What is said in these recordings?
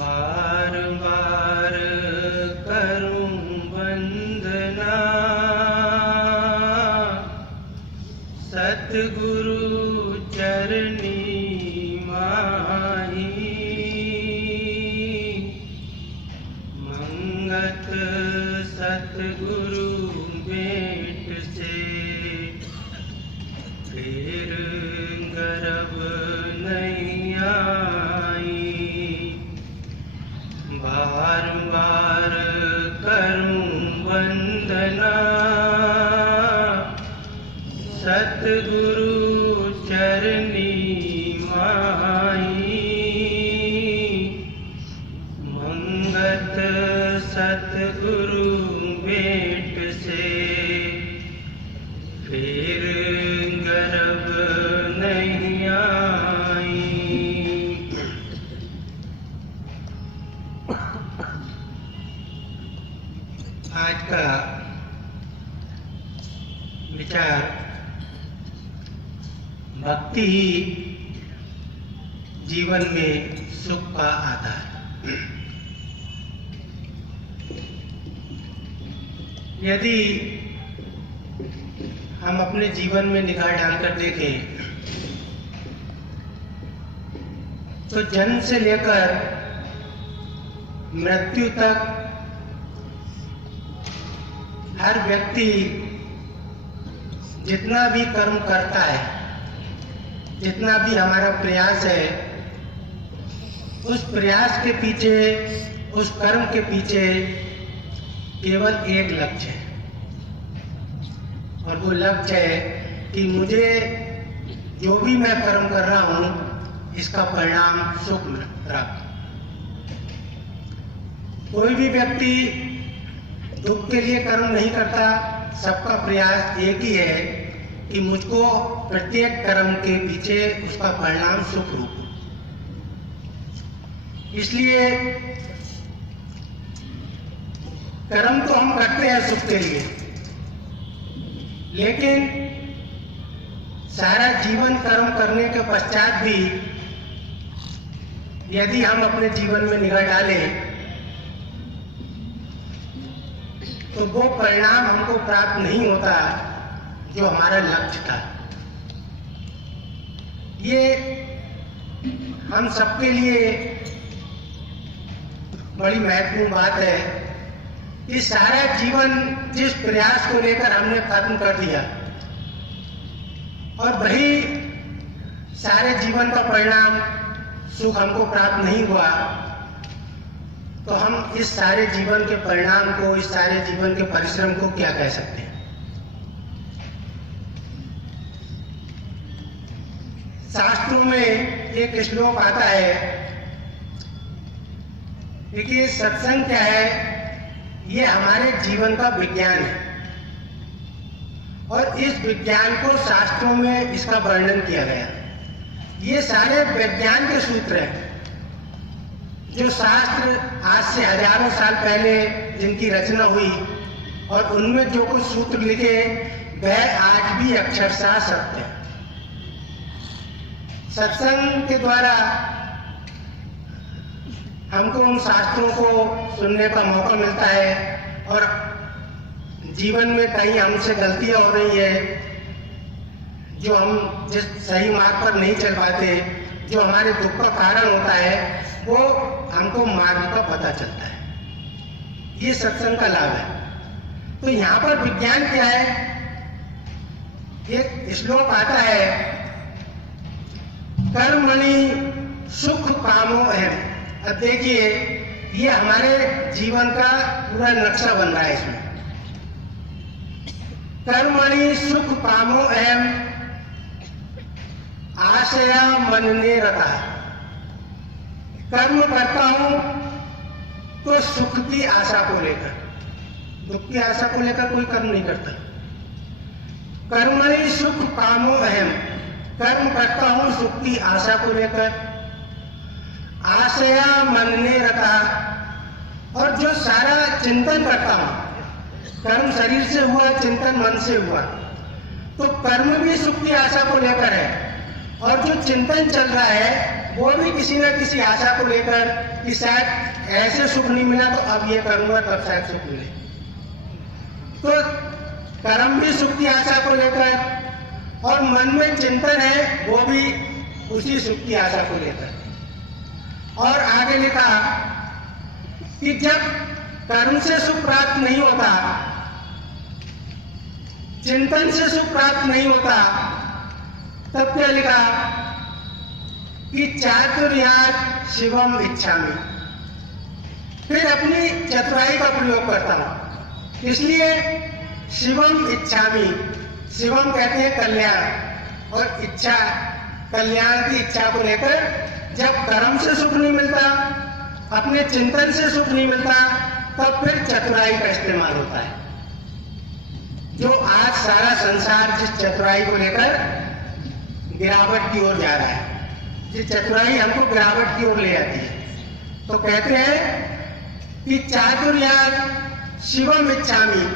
बार बार करूं वंदना सतगुरु चरनी माही। मंगत सतगुरु भेंट से फिर गर्भ नहीं आई। बार बार करूं वंदना सतगुरु चरनी माही। मंगत सतगुरु भेंट से फिर गर्भ नहीं आई। आज का विचार भक्ति ही जीवन में सुख का आधार। यदि हम अपने जीवन में निगाह डालकर देखें तो जन्म से लेकर मृत्यु तक हर व्यक्ति जितना भी कर्म करता है, जितना भी हमारा प्रयास है, उस प्रयास के पीछे, उस कर्म के पीछे केवल एक लक्ष्य है, और वो लक्ष्य है कि मुझे जो भी मैं कर्म कर रहा हूं इसका परिणाम सुख प्राप्त। कोई भी व्यक्ति दुख के लिए कर्म नहीं करता, सबका प्रयास एक ही है कि मुझको प्रत्येक कर्म के पीछे उसका परिणाम सुख रूप हो। इसलिए कर्म तो हम करते हैं सुख के लिए, लेकिन सारा जीवन कर्म करने के पश्चात भी यदि हम अपने जीवन में निगाह डालें तो वो परिणाम हमको प्राप्त नहीं होता जो हमारा लक्ष्य था। ये हम सबके लिए बड़ी महत्वपूर्ण बात है कि सारा जीवन जिस प्रयास को लेकर हमने खत्म कर दिया और वही सारे जीवन का परिणाम सुख हमको प्राप्त नहीं हुआ, तो हम इस सारे जीवन के परिणाम को, इस सारे जीवन के परिश्रम को क्या कह सकते हैं? शास्त्रों में एक श्लोक आता है, देखिए सत्संग क्या है, ये हमारे जीवन का विज्ञान है, और इस विज्ञान को शास्त्रों में इसका वर्णन किया गया। ये सारे विज्ञान के सूत्र हैं जो शास्त्र आज से हजारों साल पहले जिनकी रचना हुई, और उनमें जो कुछ सूत्र लिखे वह आज भी अक्षरशः सत्य है। सत्संग के द्वारा हमको उन शास्त्रों को सुनने का मौका मिलता है, और जीवन में कहीं हमसे गलतियां हो रही है, जो हम जिस सही मार्ग पर नहीं चल पाते, जो हमारे दुख का कारण होता है, वो हमको मार्ग का पता चलता है। ये सत्संग का लाभ है। तो यहाँ पर विज्ञान क्या है? एक श्लोक आता है, कर्मणि सुख कामो अहम। अब देखिए ये हमारे जीवन का पूरा नक्शा बन रहा है इसमें। कर्मणि सुख कामो अहम आशया मनने रता। कर्म करता हूं तो सुख की आशा को लेकर, दुख की आशा को लेकर कोई कर्म नहीं करता। कर्मणि सुख कामो अहम, कर्म करता हूं सुख की आशा को लेकर। आशया मनने रता, और जो सारा चिंतन करता हूं, कर्म शरीर से हुआ, चिंतन मन से हुआ, तो कर्म भी सुख की आशा को लेकर है, और जो चिंतन चल रहा है वो भी किसी न किसी आशा को लेकर कि शायद ऐसे सुख नहीं मिला तो अब ये करूंगा तब शायद सुख मिले। तो कर्म भी सुख की आशा को लेकर और मन में चिंतन है वो भी उसी सुख की आशा को लेकर। और आगे लिखा कि जब कर्म से सुख प्राप्त नहीं होता, चिंतन से सुख प्राप्त नहीं होता, तब क्या लिखा कि चातुर्यात् शिवम इच्छामि। फिर अपनी चतुराई का प्रयोग करता हूं, इसलिए शिवम इच्छामि। शिवम कहते हैं कल्याण, और इच्छा कल्याण की इच्छा को लेकर जब कर्म से सुख नहीं मिलता, अपने चिंतन से सुख नहीं मिलता, तब फिर चतुराई का इस्तेमाल होता है। जो आज सारा संसार जिस चतुराई को लेकर गिरावट की ओर जा रहा है, जिस चतुराई हमको गिरावट की ओर ले जाती है, तो कहते हैं कि चातुर्यात् शिवम इच्छामि।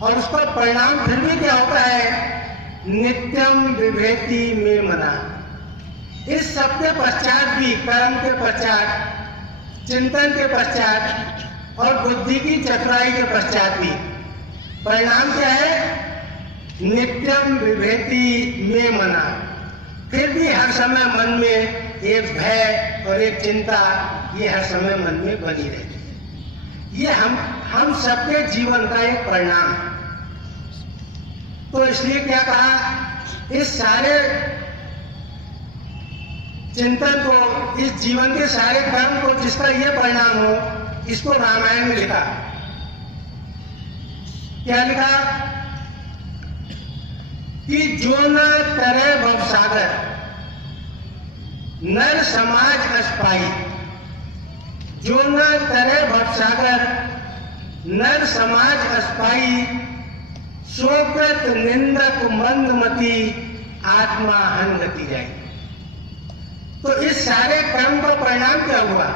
और उसका परिणाम फिर भी क्या होता है? नित्यम विभेति मे मना। इस सब के पश्चात भी, कर्म के पश्चात, चिंतन के पश्चात और बुद्धि की चतुराई के पश्चात भी परिणाम क्या है? नित्यम विभेति मे मना। फिर भी हर समय मन में एक भय और एक चिंता, ये हर समय मन में बनी रहती है। ये हम सबके जीवन का एक परिणाम है। तो इसलिए क्या कहा, इस सारे चिंतन को, इस जीवन के सारे कर्म को जिसका ये परिणाम हो, इसको रामायण में लिखा। क्या लिखा कि जो न तरे भवसागर नर समाज अस्पाई। जो न तरे भवसागर नर समाज अस्पाई, शोकृत निंदक मंदमती आत्मा हनगति जाई। तो इस सारे कर्म का परिणाम क्या हुआ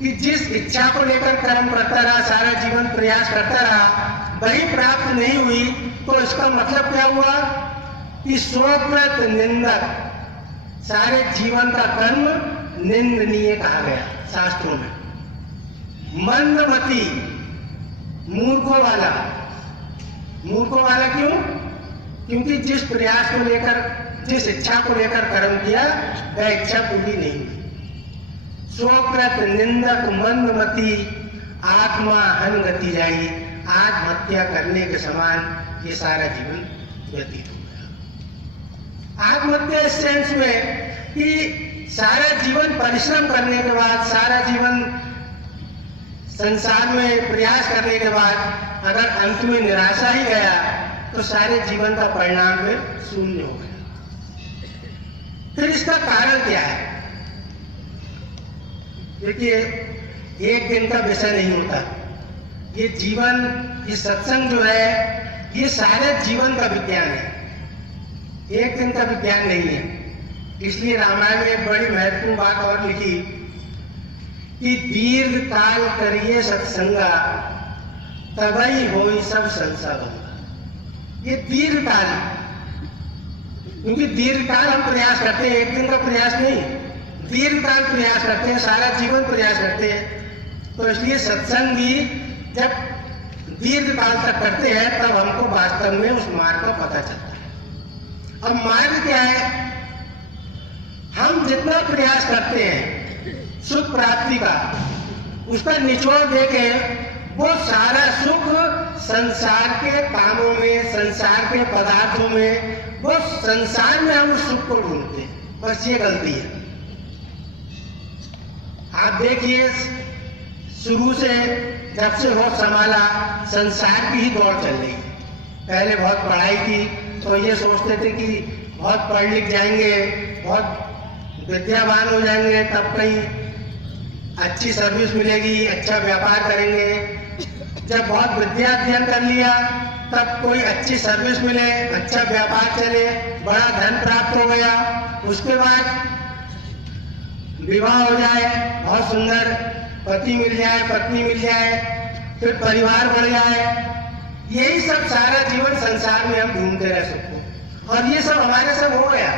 कि जिस इच्छा को लेकर कर्म करता रहा, सारा जीवन प्रयास करता रहा, वही प्राप्त नहीं हुई, तो इसका मतलब क्या हुआ कि शोकृत निंदक, सारे जीवन का कर्म निंदनीय कहा गया शास्त्रों में। मंदमती, मूर्खों वाला। मूर्खों वाला क्यों? क्योंकि जिस प्रयास को लेकर, जिस इच्छा को लेकर कर्म किया, वह इच्छा पूरी नहीं हुई। शोकृत निंदक मंदमती आत्मा हनगति जाई। आत्महत्या करने के समान ये सारा जीवन व्यतीत हो गया। आत्महत्या इस सेंस में कि सारा जीवन परिश्रम करने के बाद, सारा जीवन संसार में प्रयास करने के बाद अगर अंत में निराशा ही गया, तो सारे जीवन का परिणाम फिर शून्य हो गया। फिर इसका कारण क्या है? देखिए, एक दिन का विषय नहीं होता। ये जीवन, ये सत्संग जो है, ये सारे जीवन का विज्ञान है, एक दिन का विज्ञान नहीं है। इसलिए रामायण में एक बड़ी महत्वपूर्ण बात और लिखी कि दीर्घ काल करिए सत्संगा, तबई होई सब संसार। ये दीर्घ काल, क्योंकि दीर्घ काल हम प्रयास करते हैं, एक दिन का प्रयास नहीं, दीर्घ काल प्रयास करते हैं, सारा जीवन प्रयास करते हैं। तो इसलिए सत्संग भी जब दीर्घ काल तक करते हैं, तब हमको वास्तव में उस मार्ग का पता चलता है। अब मार्ग क्या है? हम जितना प्रयास करते हैं सुख प्राप्ति का, उसका निचोड़ देखें, वो सारा सुख संसार के कामों में, संसार के पदार्थों में, वो संसार में हम उस सुख को ढूंढते हैं। बस ये गलती है। आप देखिए, शुरू से जब से होश संभाला, संसार की ही दौड़ चल रही है। पहले बहुत पढ़ाई की तो ये सोचते थे कि बहुत पढ़ लिख जाएंगे, बहुत विद्यावान हो जाएंगे, तब कहीं अच्छी सर्विस मिलेगी, अच्छा व्यापार करेंगे। जब बहुत विद्या अध्ययन कर लिया, तब कोई अच्छी सर्विस मिले, अच्छा व्यापार चले, बड़ा धन प्राप्त हो गया, उसके बाद विवाह हो जाए, बहुत सुंदर पति मिल जाए, पत्नी मिल जाए, फिर परिवार बढ़ जाए। यही सब सारा जीवन संसार में हम ढूंढते रहे सुख को, और ये सब हमारे सब हो गया।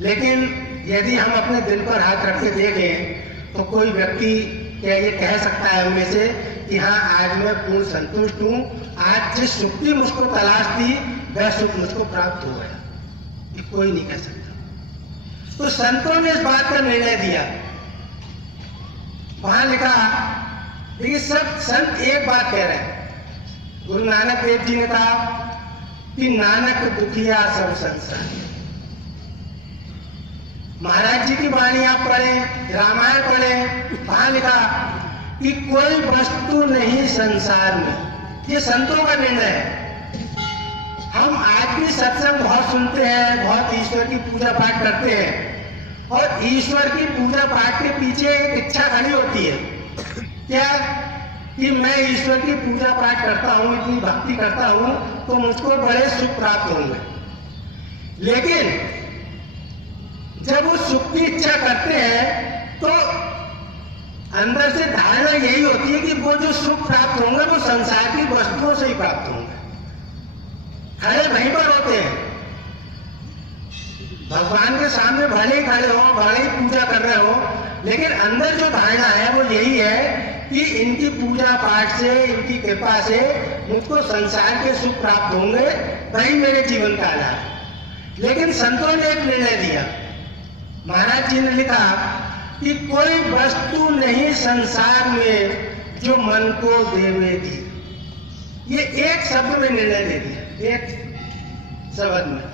लेकिन यदि हम अपने दिल पर हाथ रख के देखें तो कोई व्यक्ति क्या ये कह सकता है उनमें से कि हाँ आज मैं पूर्ण संतुष्ट हूँ, आज जिस सुख की मुझको तलाश थी वह सुख मुझको प्राप्त हो गया? ये कोई नहीं कह सकता। तो संतों ने इस बात का निर्णय दिया। वहां लिखा, देखिए सब संत एक बात कह रहे हैं। गुरु नानक देव जी ने कहा कि नानक दुखिया सब संसार। महाराज जी की वाणी आप पढ़ें, रामायण पढ़ें, वहां लिखा कि कोई वस्तु नहीं संसार में। ये संतों का निर्णय है। हम आज भी सत्संग बहुत सुनते हैं, बहुत ईश्वर की पूजा पाठ करते हैं, और ईश्वर की पूजा पाठ के पीछे एक इच्छा खड़ी होती है, क्या कि मैं ईश्वर की पूजा पाठ करता हूं, इतनी भक्ति करता हूं तो मुझको बड़े सुख प्राप्त होंगे। लेकिन जब वो सुख की इच्छा करते हैं तो अंदर से धारणा यही होती है कि वो जो सुख प्राप्त होंगे वो संसार की वस्तुओं से ही प्राप्त होंगे। खड़े वहीं पर होते हैं, भगवान के सामने भले ही खड़े हो, भले ही पूजा कर रहे हो, लेकिन अंदर जो धारणा है वो यही है कि इनकी पूजा पाठ से, इनकी कृपा से मुझको संसार के सुख प्राप्त होंगे, वही मेरे जीवन का आधार है। लेकिन संतों ने एक निर्णय दिया। महाराज जी ने लिखा कि कोई वस्तु नहीं संसार में जो मन को देवे दी। ये एक शब्द में निर्णय दे दिया, एक शब्द में,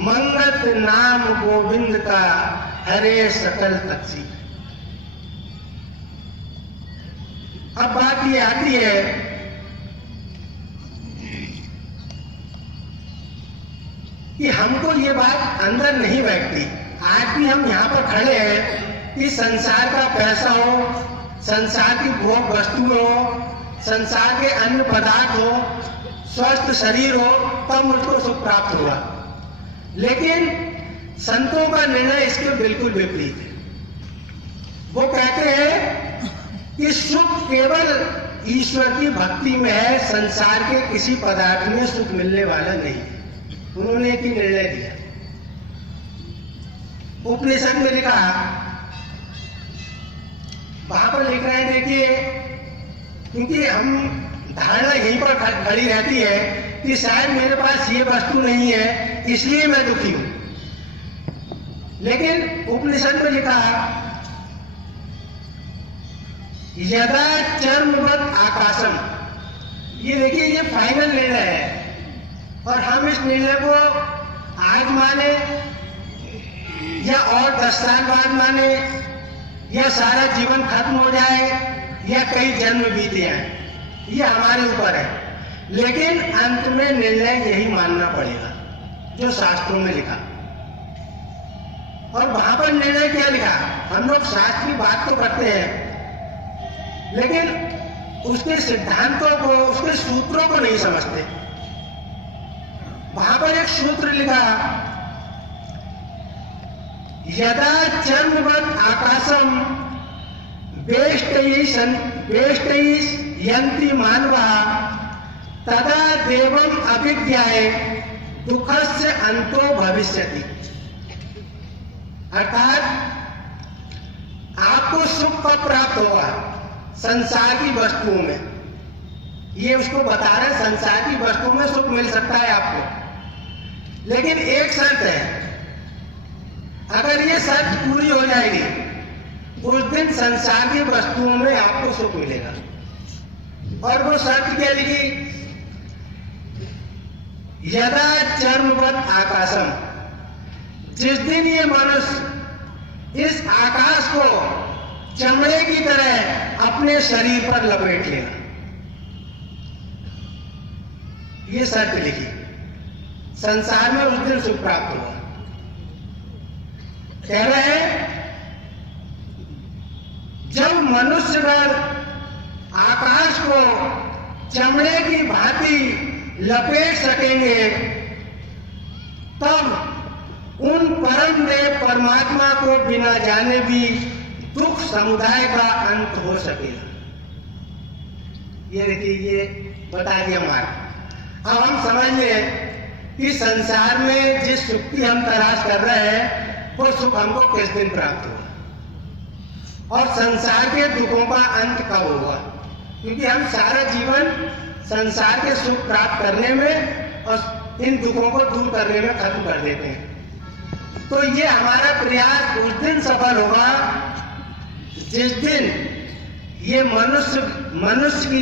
मंगत नाम गोविंद का हरे सकल तकसी। अब बात ये आती है कि हमको ये बात अंदर नहीं बैठती। आज भी हम यहाँ पर खड़े हैं कि संसार का पैसा हो, संसार की भोग वस्तुएं हो, संसार के अन्य पदार्थ हो, स्वस्थ शरीर हो, तब मुझको सुख प्राप्त होगा। लेकिन संतों का निर्णय इसके बिल्कुल विपरीत है। वो कहते हैं कि सुख केवल ईश्वर की भक्ति में है, संसार के किसी पदार्थ में सुख मिलने वाला नहीं है। उन्होंने एक ही निर्णय दिया। उपनिषद में लिखा, वहां पर लिख रहे हैं, देखिए, क्योंकि हम धारणा यहीं पर खड़ी रहती है कि शायद मेरे पास ये वस्तु नहीं है इसलिए मैं दुखी हूं। लेकिन उपनिषद में लिखा, यदा चर्मवत आकाशम। ये देखिए, ये फाइनल निर्णय है, और हम इस निर्णय को आज माने या और 10 साल बाद माने, या सारा जीवन खत्म हो जाए, या कई जन्म बीत जाए, ये हमारे ऊपर है। लेकिन अंत में निर्णय यही मानना पड़ेगा जो शास्त्रों में लिखा। और वहां पर निर्णय क्या लिखा? हम लोग शास्त्र की बात तो करते हैं, लेकिन उसके सिद्धांतों को, उसके सूत्रों को नहीं समझते। वहां पर एक सूत्र लिखा, यदा चर्मवत आकाशम वेष्टैष यन्ति मानवा तदा देवम अभिज्ञाय दुखस्य अंतो भविष्यति। अर्थात आपको सुख कब प्राप्त होगा? संसार की वस्तुओं में। ये उसको बता रहे, संसार की वस्तुओं में सुख मिल सकता है आपको, लेकिन एक शर्त है, अगर ये शर्त पूरी हो जाएगी उस दिन संसार की वस्तुओं में आपको सुख मिलेगा। और वो शर्त क्या लिखी? यदा चर्मवत आकाशम। जिस दिन ये मनुष्य इस आकाश को चमड़े की तरह अपने शरीर पर लपेट लेगा, ये शर्त लिखी, संसार में उस दिन सुख प्राप्त होगा। कह रहे हैं, जब मनुष्यगण आकाश को चमड़े की भांति लपेट सकेंगे, तब उन परम देव परमात्मा को बिना जाने भी दुख समुदाय का अंत हो सकेगा। ये देखिए, ये बता दिया मार्ग। अब हम समझ लें कि संसार में जिस सुख की हम तलाश कर रहे हैं वो सुख हमको किस दिन प्राप्त होगा और संसार के दुखों का अंत कब होगा, क्योंकि हम सारा जीवन संसार के सुख प्राप्त करने में और इन दुखों को दूर करने में खत्म कर देते हैं। तो ये हमारा प्रयास उस दिन सफल होगा जिस दिन ये मनुष्य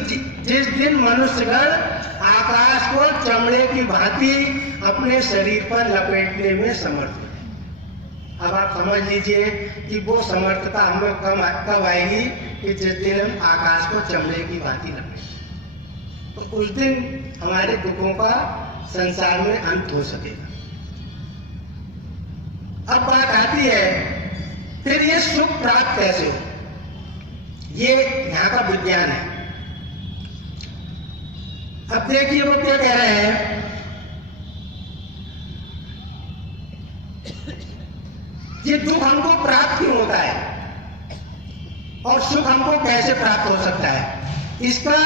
की जिस दिन मनुष्यगण आकाश को चमड़े की भांति अपने शरीर पर लपेटने में समर्थ है। अब आप समझ लीजिए कि वो समर्थता हम लोग कब आएगी कि जिस दिन हम आकाश को चमड़े की भांति लपेटें, तो उस दिन हमारे दुखों का संसार में अंत हो सकेगा। अब बात आती है फिर ये सुख प्राप्त कैसे हो, ये यहाँ का विज्ञान है। अब देखिए वो क्या कह रहे हैं, ये दुख हमको प्राप्त क्यों होता है और सुख हमको कैसे प्राप्त हो सकता है। इसका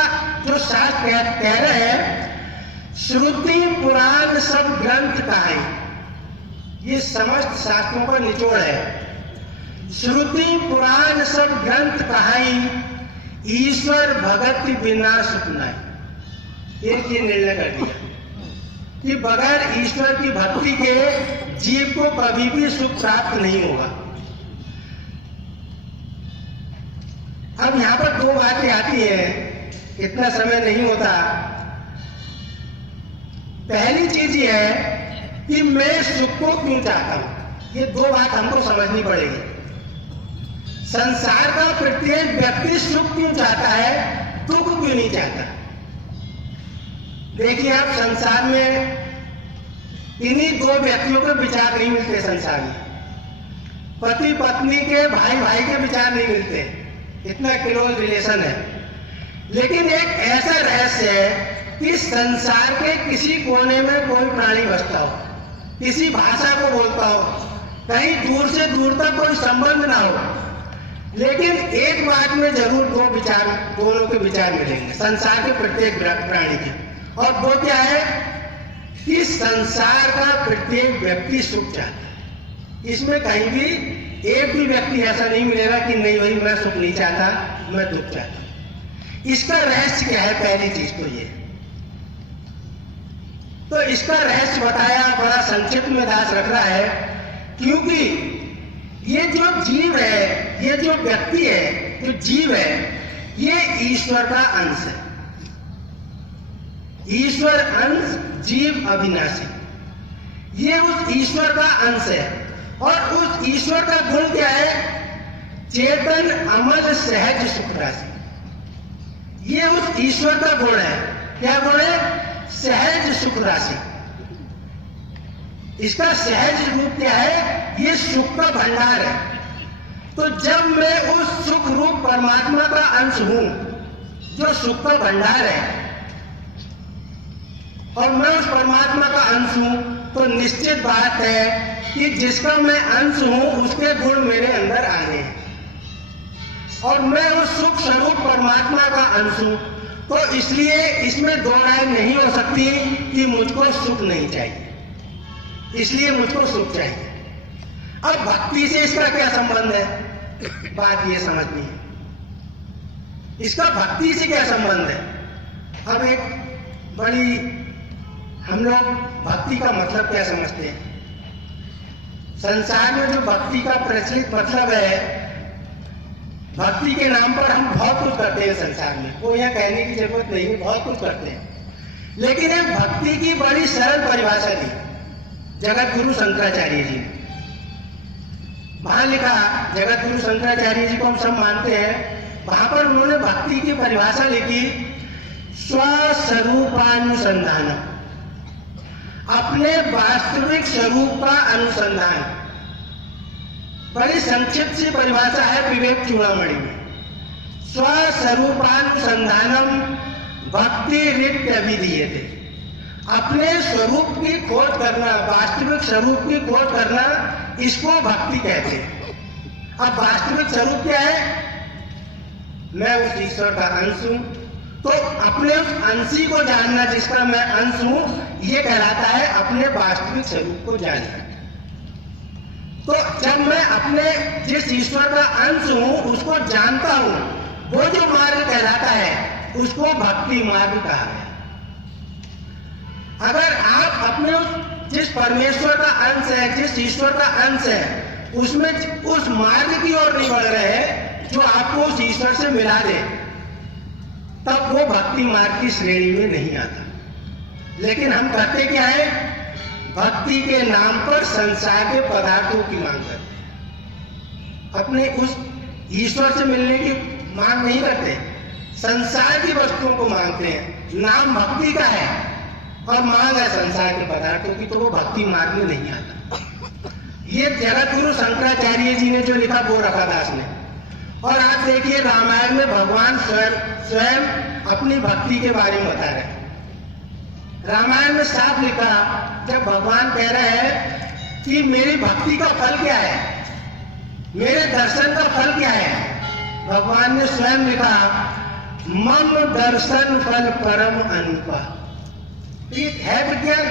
जो शास्त्र कह रहे हैं, श्रुति पुराण सब ग्रंथ कहानी, ये समस्त शास्त्रों का निचोड़ है। श्रुति पुराण सब ग्रंथ कहाई, ईश्वर भगत बिना सुख नहीं। एक ये निर्णय कर दिया कि बगैर ईश्वर की भक्ति के जीव को कभी भी सुख प्राप्त नहीं होगा। अब यहाँ पर दो बातें आती हैं, इतना समय नहीं होता। पहली चीज ये है कि मैं सुख को क्यों चाहता हूं, ये दो बात हमको समझनी पड़ेगी। संसार का प्रत्येक व्यक्ति सुख क्यों चाहता है, दुख क्यों नहीं चाहता। देखिए आप संसार में इन्हीं दो व्यक्तियों के विचार नहीं मिलते। संसार में पति पत्नी के, भाई भाई के विचार नहीं मिलते, इतना क्लोज रिलेशन है। लेकिन एक ऐसा रहस्य है कि संसार के किसी कोने में कोई प्राणी बसता हो, किसी भाषा को बोलता हो, कहीं दूर से दूर तक कोई संबंध ना हो, लेकिन एक बात में जरूर दोनों के विचार मिलेंगे संसार के प्रत्येक प्राणी के, और वो क्या है कि संसार का प्रत्येक व्यक्ति सुख चाहता है। इसमें कहीं भी एक भी व्यक्ति ऐसा नहीं मिलेगा कि नहीं भाई मैं सुख नहीं चाहता, मैं दुख चाहता हूं। इसका रहस्य क्या है, पहली चीज तो ये। तो इसका रहस्य बताया बड़ा संक्षिप्त में दास रख रहा है, क्योंकि ये जो जीव है, ये जो व्यक्ति है, जो जीव है, ये ईश्वर का अंश है। ईश्वर अंश, जीव अविनाशी, ये उस ईश्वर का अंश है। और उस ईश्वर का गुण क्या है, चेतन अमल सहज सुख राशि। ये उस ईश्वर का गुण है। क्या गुण है, सहज सुख राशि। इसका सहज रूप क्या है, ये सुख का भंडार है। तो जब मैं उस सुख रूप परमात्मा का अंश हूं, जो सुख का भंडार है, और मैं उस परमात्मा का अंश हूं, तो निश्चित बात है कि जिसका मैं अंश हूं उसके गुण मेरे अंदर आने हैं। और मैं उस सुख स्वरूप परमात्मा का अंश हूं, तो इसलिए इसमें दो राय नहीं हो सकती कि मुझको सुख नहीं चाहिए, इसलिए मुझको सुख चाहिए। अब भक्ति से इसका क्या संबंध है, बात ये समझनी है, इसका भक्ति से क्या संबंध है। अब एक बड़ी, हम लोग भक्ति का मतलब क्या समझते हैं। संसार में जो भक्ति का प्रचलित मतलब है, भक्ति के नाम पर हम बहुत कुछ करते हैं संसार में, वो यहाँ कहने की जरूरत नहीं है, बहुत कुछ करते हैं। लेकिन एक भक्ति की बड़ी सरल परिभाषा दी जगत गुरु शंकराचार्य जी ने। वहां लिखा, जगत गुरु शंकराचार्य जी को हम सब मानते हैं, वहां पर उन्होंने भक्ति की परिभाषा लिखी, स्वस्वरूपानुसंधान, अपने वास्तविक स्वरूप का अनुसंधान। बड़ी संक्षिप्त सी परिभाषा है विवेक चूड़ामणि में। स्वस्वरूपानुसंधानम भक्ति रिक्त विधीयते, अपने स्वरूप की खोज करना, वास्तविक स्वरूप की खोज करना, इसको भक्ति कहते हैं। अब वास्तविक स्वरूप क्या है, मैं उस ईश्वर का अंश हूं, तो अपने उस अंशी को जानना, जिसका मैं अंश हूं, ये कहलाता है अपने वास्तविक स्वरूप को जानना। तो जब मैं अपने जिस ईश्वर का अंश हूं उसको जानता हूं, वो जो मार्ग कहलाता है उसको भक्ति मार्ग कहा है। अगर आप अपने जिस परमेश्वर का अंश है, जिस ईश्वर का अंश है, उसमें उस मार्ग की ओर नहीं बढ़ रहे हैं जो आपको उस ईश्वर से मिला दे, तब वो भक्ति मार्ग की श्रेणी में नहीं आता। लेकिन हम करते क्या है, भक्ति के नाम पर संसार के पदार्थों की मांग करते हैं, अपने उस ईश्वर से मिलने की मांग नहीं करते, संसार की वस्तुओं को मांगते हैं। नाम भक्ति का है और मांग है संसार के पदार्थों की, तो वो भक्ति मार्ग में नहीं आता। ये जगत गुरु शंकराचार्य जी ने जो लिखा वो रघुदास ने। और आप देखिए रामायण में भगवान स्वयं अपनी भक्ति के बारे में बता रहे हैं। रामायण में साफ लिखा, जब भगवान कह रहे हैं कि मेरी भक्ति का फल क्या है, मेरे दर्शन का फल क्या है, भगवान ने स्वयं लिखा, मम दर्शन फल परम अनुपा। ये है विज्ञान।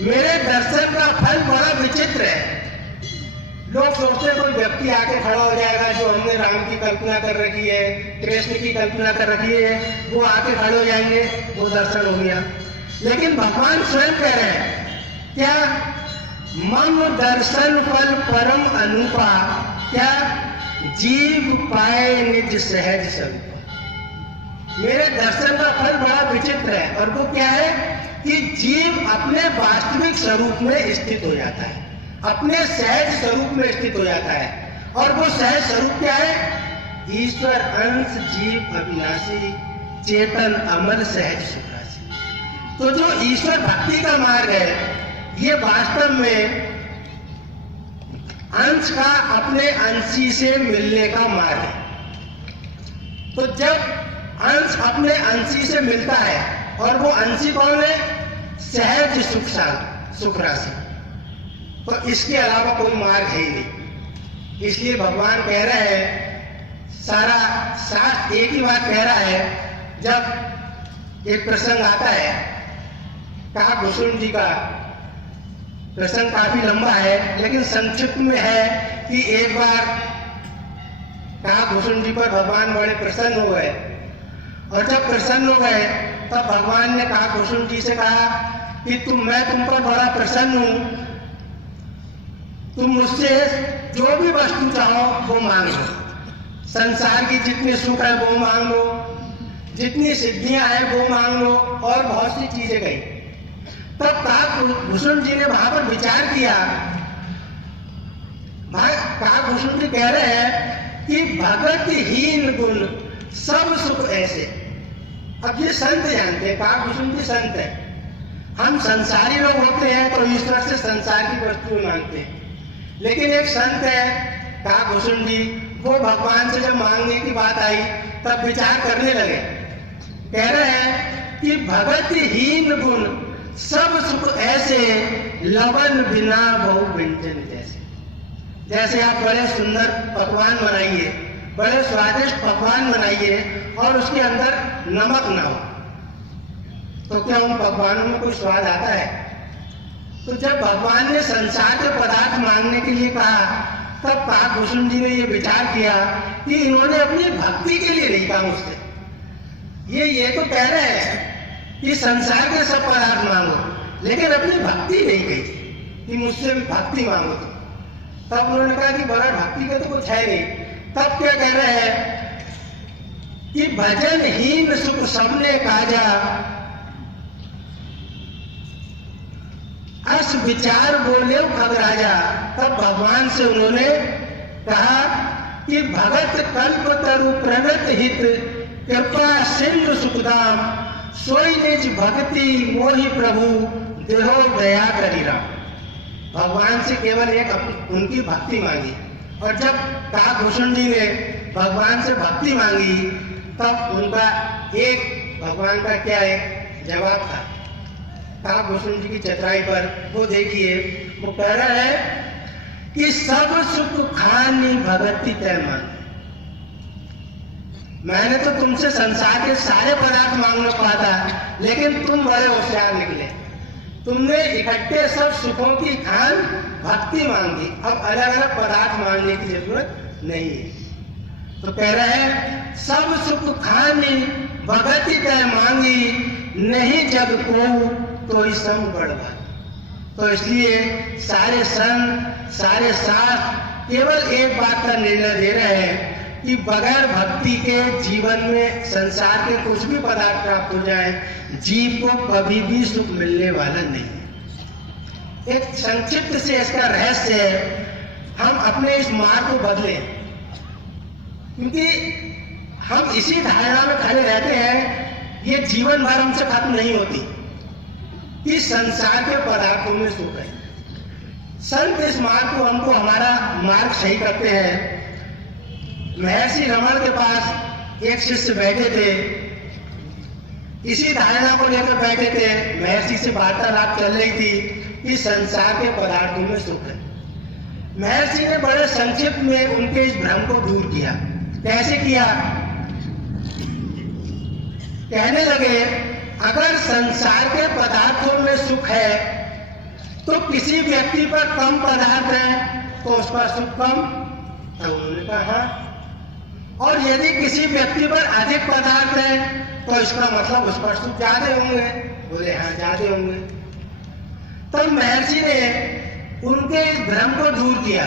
मेरे दर्शन का फल बड़ा विचित्र है। लोग सोचते कोई व्यक्ति आके खड़ा हो जाएगा, जो हमने राम की कल्पना कर रखी है, कृष्ण की कल्पना कर रखी है, वो आके खड़े हो जाएंगे, वो दर्शन हो गया। लेकिन भगवान स्वयं कह रहे हैं क्या, मम दर्शन फल परम अनुपा, क्या जीव पाए निज सहज स्वरूप। मेरे दर्शन का फल बड़ा विचित्र है, और वो क्या है कि जीव अपने वास्तविक स्वरूप में स्थित हो जाता है, अपने सहज स्वरूप में स्थित हो जाता है। और वो सहज स्वरूप क्या है, ईश्वर अंश जीव अविनाशी चेतन अमर सहज सुखरासी। तो जो ईश्वर भक्ति का मार्ग है, ये वास्तव में अंश का अपने अंशी से मिलने का मार्ग है। तो जब अंश अपने अंशी से मिलता है, और वो अंशी कौन है, सहज सुख राशि, तो इसके अलावा कोई मार्ग है ही नहीं। इसलिए भगवान कह रहे हैं, सारा शास्त्र एक ही बात कह रहा है। जब एक प्रसंग आता है, काकभूषण जी का प्रसंग काफी लंबा है, लेकिन संक्षिप्त में है कि एक बार काकभूषण जी पर भगवान बड़े प्रसन्न हो गए, और जब प्रसन्न हो गए तब भगवान ने काकभूषण जी से कहा कि मैं तुम पर बड़ा प्रसन्न हूं, तुम मुझसे जो भी वस्तु चाहो वो मांग लो, संसार की जितनी सुख है वो मांग लो, जितनी सिद्धियां हैं वो मांग लो, और बहुत सी चीजें कही। तब काकभूषण जी ने वहां पर विचार किया। काकभूषण जी कह रहे हैं कि भगत हीन गुण सब सुख ऐसे। अब ये संत जानते हैं, काकभूषण जी संत है। हम संसारी लोग होते हैं तो ईश्वर से संसार की वस्तुएं मांगते हैं, लेकिन एक संत है काकभूषण जी, वो भगवान से जब मांगने की बात आई तब विचार करने लगे। कह रहे हैं कि भगत हीन गुण सब सुख ऐसे, लवन बिना बहु व्यंजन जैसे। जैसे आप बड़े सुंदर पकवान बनाइए, बड़े स्वादिष्ट पकवान बनाइए, और उसके अंदर नमक ना हो, तो क्या उन पकवानों में कोई स्वाद आता है? तो जब भगवान ने संसार के पदार्थ मांगने के लिए कहा, तब काकभूषण जी ने ये विचार किया कि इन्होंने अपनी भक्ति के लिए नहीं कहा मुझसे। ये तो कह रहे हैं कि संसार के सब पदार्थ मांगो, लेकिन अपनी भक्ति नहीं कही कि मुझसे भक्ति मांगो। तब उन्होंने कहा कि बड़ा भक्ति का तो कुछ है नहीं। तब क्या कह रहे हैं कि भजन हीन सुख सबने काजा, अस विचार बोले खगराजा। तब भगवान से उन्होंने कहा कि भगत कल्प तरु प्रणत हित, कृपा सिंधु सुखदाम, सोई निज भक्ति मोहि प्रभु, देहो दया करीरा। भगवान से केवल एक उनकी भक्ति मांगी, और जब काकभूषण जी ने भगवान से भक्ति मांगी तब उनका एक भगवान का क्या एक जवाब था काकभूषण जी की चतुराई पर। वो देखिए, वो कह रहा है कि सब सुख खानी भगति तय मान। मैंने तो तुमसे संसार के सारे पदार्थ मांगना कहा था, लेकिन तुम बड़े होशियार निकले, तुमने इकट्ठे सब सुखों की खान भक्ति मांगी, अब अलग अलग पदार्थ मांगने की जरूरत नहीं है। तो कह रहे हैं सब सुख खानी भगति कह मांगी, नहीं जग को तो सम बड़वा। तो इसलिए सारे संत सारे शास्त्र केवल एक बात का निर्णय दे रहे हैं कि बगैर भक्ति के जीवन में संसार के कुछ भी पदार्थ प्राप्त हो जाए, जीव को कभी भी सुख मिलने वाला नहीं है। एक संक्षिप्त से इसका रहस्य है, हम अपने इस मार्ग को बदलें, क्योंकि हम इसी धारणा में खड़े रहते हैं, ये जीवन भर हमसे खत्म नहीं होती कि संसार के पदार्थों में सुख है। संत इस मार्ग को हमको हमारा मार्ग सही करते हैं। महर्षि रमण के पास एक शिष्य बैठे थे, इसी धारणा को लेकर बैठे थे। महर्षि से वार्तालाप चल रही थी कि संसार के पदार्थों में सुख है। महर्षि ने बड़े संक्षिप्त में उनके इस भ्रम को दूर किया। कैसे किया? कहने लगे अगर संसार के पदार्थों में सुख है तो किसी व्यक्ति पर कम पदार्थ है तो उस पर सुख कम। तब उन्होंने कहा हाँ, और यदि किसी व्यक्ति पर अधिक पदार्थ है तो इसका मतलब उस पर सुख ज्यादा होंगे। बोले हाँ ज्यादा होंगे। तब महर्षि ने उनके इस भ्रम को दूर किया।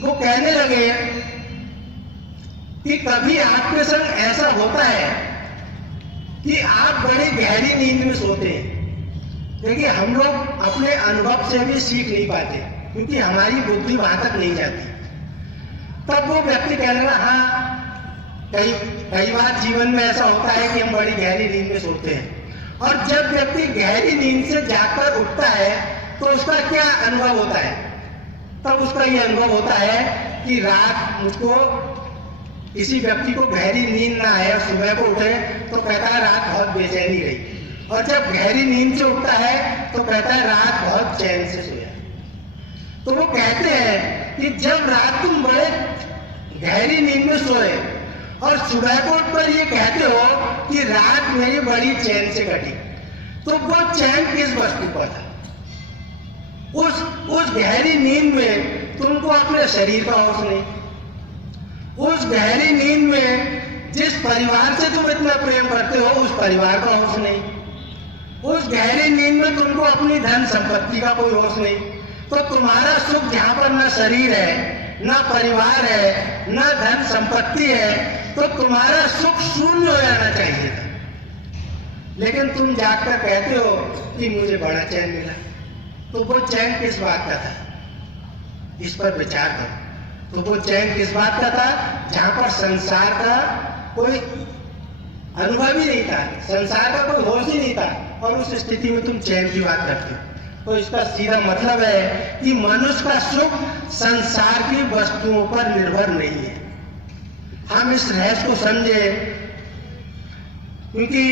वो कहने लगे कि कभी आपके संग ऐसा होता है कि आप बड़ी गहरी नींद में सोते हैं। देखिए हम लोग अपने अनुभव से भी सीख नहीं पाते, क्योंकि हमारी बुद्धि वहां तक नहीं जाती। तब वो व्यक्ति कहने लगा हाँ कई बार जीवन में ऐसा होता है कि हम बड़ी गहरी नींद में सोते हैं। और जब व्यक्ति गहरी नींद से जाकर उठता है तो उसका क्या अनुभव होता है? तब उसका यह अनुभव होता है कि रात मुझको किसी व्यक्ति को गहरी नींद ना आए और सुबह को उठे तो कहता है रात बहुत बेचैनी रही, और जब गहरी नींद से उठता है तो कहता है रात बहुत चैन से सोया। तो वो कहते हैं कि जब रात तुम बड़े गहरी नींद में सोए और सुबह को उठकर ये कहते हो कि रात मेरी बड़ी चैन से कटी, तो वो चैन किस वस्तु पर था? उस गहरी नींद में तुमको अपने शरीर का होश नहीं, उस गहरी नींद में जिस परिवार से तुम इतना प्रेम करते हो उस परिवार का होश नहीं, उस गहरी नींद में तुमको अपनी धन संपत्ति का कोई होश नहीं। तो तुम्हारा सुख जहां पर न शरीर है, न परिवार है, न धन संपत्ति है, तो तुम्हारा सुख शून्य हो जाना चाहिए था। लेकिन तुम जाकर कहते हो कि मुझे बड़ा चैन मिला। तो वो चैन किस बात का था? इस पर विचार करो। तो वो चैन किस बात का था? जहां पर संसार का कोई अनुभव ही नहीं था, संसार का कोई होश ही नहीं था, और उस स्थिति में तुम चैन की बात करते हो। तो इसका सीधा मतलब है कि मनुष्य का सुख संसार की वस्तुओं पर निर्भर नहीं है। हम इस रहस्य को समझे, क्योंकि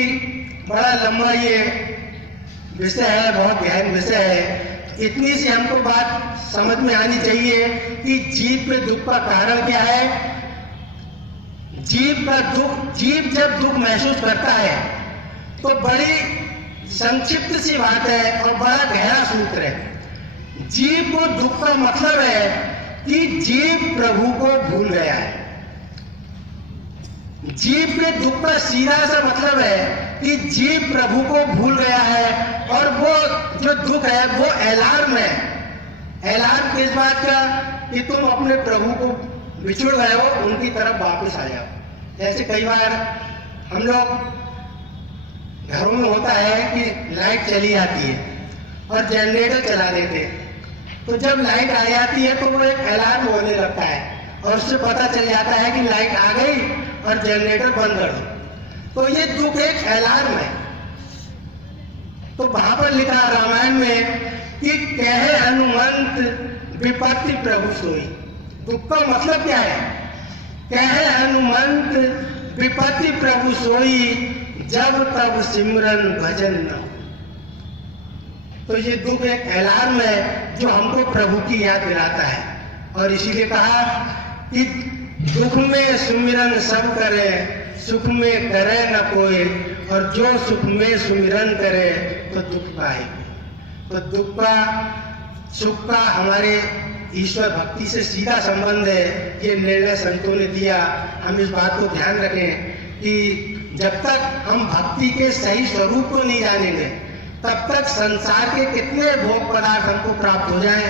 बड़ा लंबा ये विषय है, बहुत गहन विषय है। इतनी सी हमको बात समझ में आनी चाहिए कि जीव के दुख का कारण क्या है। जीव जब दुख महसूस करता है तो बड़ी संक्षिप्त सी बात है और बड़ा गहरा सूत्र है। जीव को दुख का मतलब है कि जीव प्रभु को भूल गया है। जीव के दुख का सीधा सा मतलब है कि जीव प्रभु को भूल गया है, और वो जो दुख है वो अलार्म है। अलार्म किस बात का? कि तुम अपने प्रभु को बिछुड़ गए हो, उनकी तरफ वापस आ जाओ। जैसे कई बार हम लोग घरों में होता है कि लाइट चली जाती है और जनरेटर चला देते हैं, तो जब लाइट आ जाती है तो वो एक अलार्म होने लगता है और उससे पता चल जाता है कि लाइट आ गई और जनरेटर बंद कर दो। तो ये दुख एक अलार्म है। तो वहां पर लिखा रामायण में कि कहे हनुमंत विपत्ति प्रभु सोई। दुख का मतलब क्या है? कहे हनुमंत विपत्ति प्रभु सोई, जब तब सिमरन भजन न। तो ये दुख एक अलार्म है जो हमको प्रभु की याद दिलाता है, और इसीलिए कहा कि दुख में सुमिरन सब करे, सुख में करे न कोई, और जो सुख में सुमिरन करे तो दुख पाएंगे। तो दुख का सुख का हमारे ईश्वर भक्ति से सीधा संबंध है। ये निर्णय संतों ने दिया। हम इस बात को ध्यान रखें कि जब तक हम भक्ति के सही स्वरूप को नहीं जानेंगे, तब तक संसार के कितने भोग पदार्थ हमको प्राप्त हो जाए,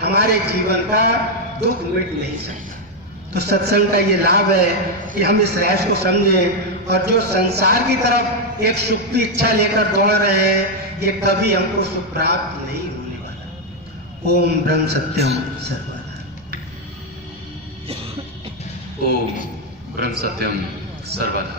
हमारे जीवन का दुख मिट नहीं सकता। तो सत्संग का ये लाभ है कि हम इस रहस्य को समझें, और जो संसार की तरफ एक सुख की इच्छा लेकर दौड़ रहे हैं, ये कभी हमको सुख प्राप्त नहीं होने वाला। ओम ब्रह्म सत्यम सर्वदा। ओम ब्रह्म सत्यम सर्वदा।